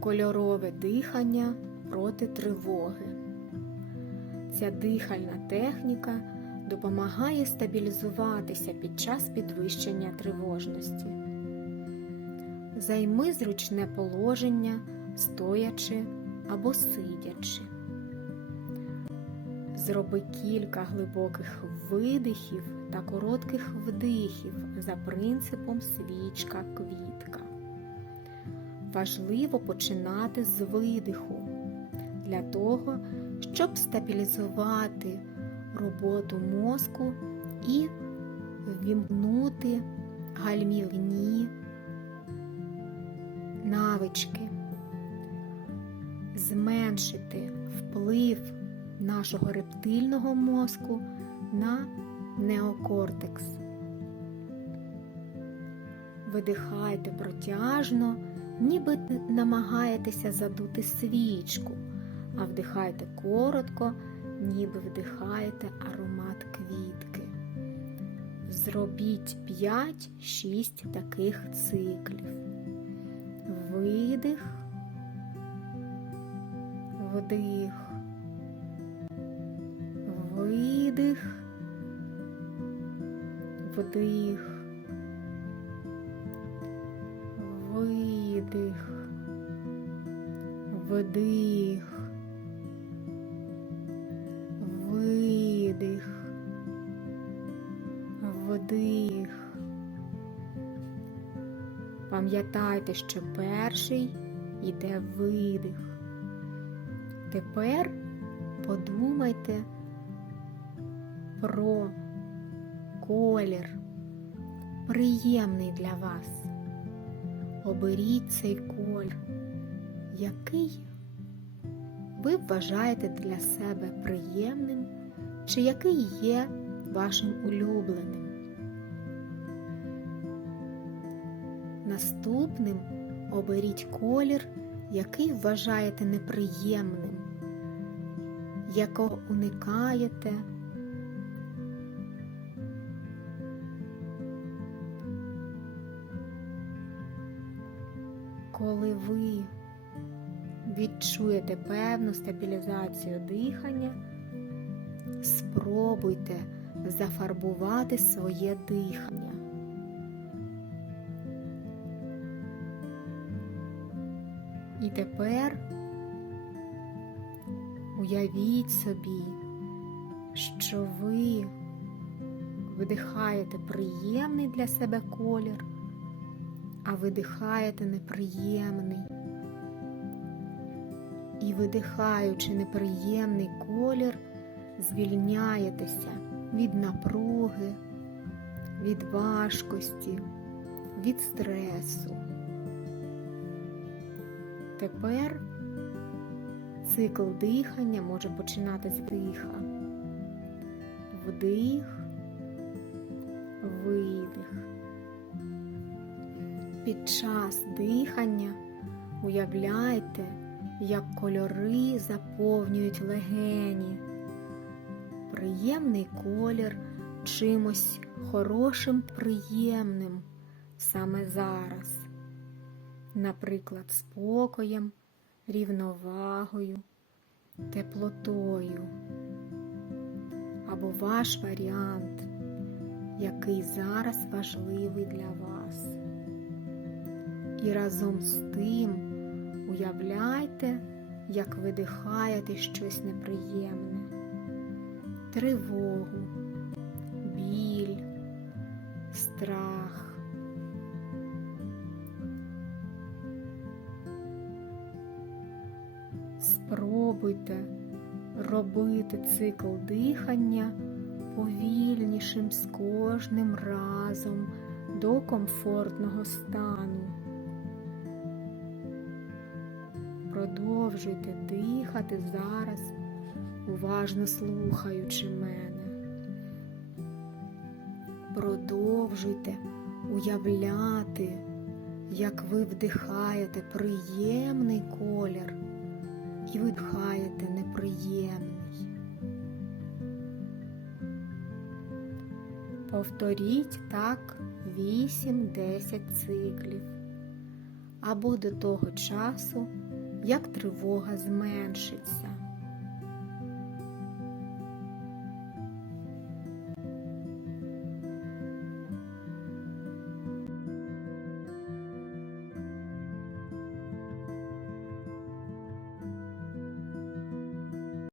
кольорове дихання проти тривоги. Ця дихальна техніка допомагає стабілізуватися під час підвищення тривожності. Займи зручне положення, стоячи або сидячи. Зроби кілька глибоких видихів та коротких вдихів за принципом свічка квітка. Важливо починати з видиху для того, щоб стабілізувати роботу мозку і ввімкнути гальмівні навички, зменшити вплив нашого рептильного мозку на неокортекс. Видихайте протяжно, ніби намагаєтеся задути свічку, а вдихайте коротко, ніби вдихаєте аромат квітки. Зробіть 5-6 таких циклів. Видих, вдих, видих, вдих, видих, вдих, видих, вдих. Пам'ятайте, що перший йде видих. Тепер подумайте про колір, приємний для вас. Оберіть цей колір, який ви вважаєте для себе приємним, чи який є вашим улюбленим. Наступним оберіть колір, який вважаєте неприємним, якого уникаєте. Коли ви відчуєте певну стабілізацію дихання, спробуйте зафарбувати своє дихання. І тепер уявіть собі, що ви видихаєте приємний для себе колір, а видихаєте неприємний. І видихаючи неприємний колір, звільняєтеся від напруги, від важкості, від стресу. Тепер цикл дихання може починати з вдиха. Вдих, видих. Під час дихання уявляйте, як кольори заповнюють легені. Приємний колір чимось хорошим, приємним саме зараз наприклад, спокоєм, рівновагою, теплотою, або ваш варіант, який зараз важливий для вас. І разом з тим уявляйте, як видихаєте щось неприємне, тривогу, біль, страх. Спробуйте робити цикл дихання повільнішим з кожним разом до комфортного стану. Продовжуйте дихати зараз, уважно слухаючи мене. Продовжуйте уявляти, як ви вдихаєте приємний колір і видихаєте неприємний. Повторіть так 8-10 циклів, або до того часу, як тривога зменшиться.